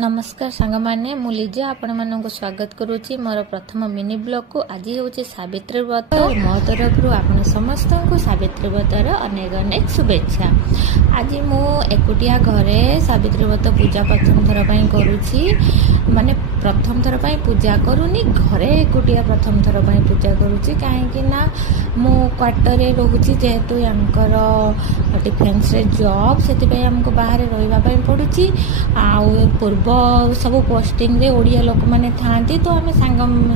नमस्कार सांग मैंने मु लिजा आपण मानक स्वागत करुच्ची मोर प्रथम मिनी ब्लॉग को आज हूँ सावित्री व्रत मो तरफ आपण समस्त को सावित्री व्रतर अनेक अनेक शुभेच्छा। आज मु एकुटिया घरे सावित्री व्रत पूजा प्रथम थर करुच्ची माने प्रथम थर पूजा करूनी घरे एकुटिया प्रथम थर पूजा करुच्ची कहीं मु क्वार्टर रोची जेहेतु यांकर डिफेन्स रे जॉब से आमको बाहर रही पड़ुची पूर्व सब पोस्टिंग रे ओडिया लोक माने थांती तो आम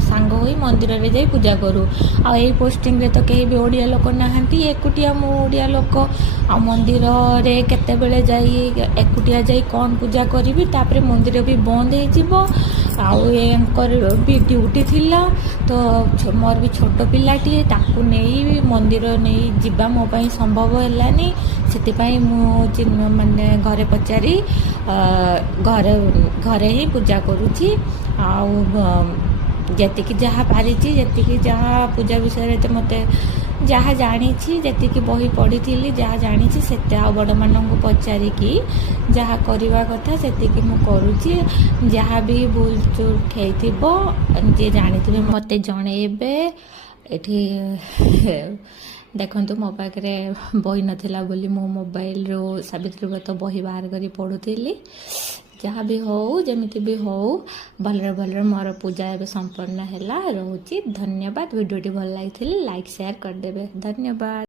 सांग होई मंदिर रे जाई पूजा करू आ ए पोस्टिंग रे तो कहीं भी ओडिया लोक नाहांती एकुटिया मु ओडिया लोक आ मंदिर रे केते बेले जाई एकुटिया जाई कौन पूजा करी तापरे मंदिर भी बंद हो जिवो आउर भी ड्यूटी थिला तो मोर भी छोट पिलाटी ताकू नहीं मंदिर नहीं जीवा मो पाई संभव हेलानी से माने घरे पचारि घरे घरे ही पूजा करुची जी जहाँ पारी जी जहाँ पूजा विषय तो मत जहाँ जानी जी बही पढ़ी थी जहाँ जानी से बड़ मान पचारिकी जहाँ करवा कथा से करुची जहाँ भी भूल चूक जी जानी मत जणेबे एठी देखो मो पाखे बही नाला बोली मो मोबाइल रो सावित्री व्रत बही बाहर कर पढ़ुली जहाँ भी हो जमी भी हो भलरे भलरे मोर पूजा एवं संपन्न है रोची। धन्यवाद। वीडियोटी भल लगी लाइक शेयर करदे। धन्यवाद।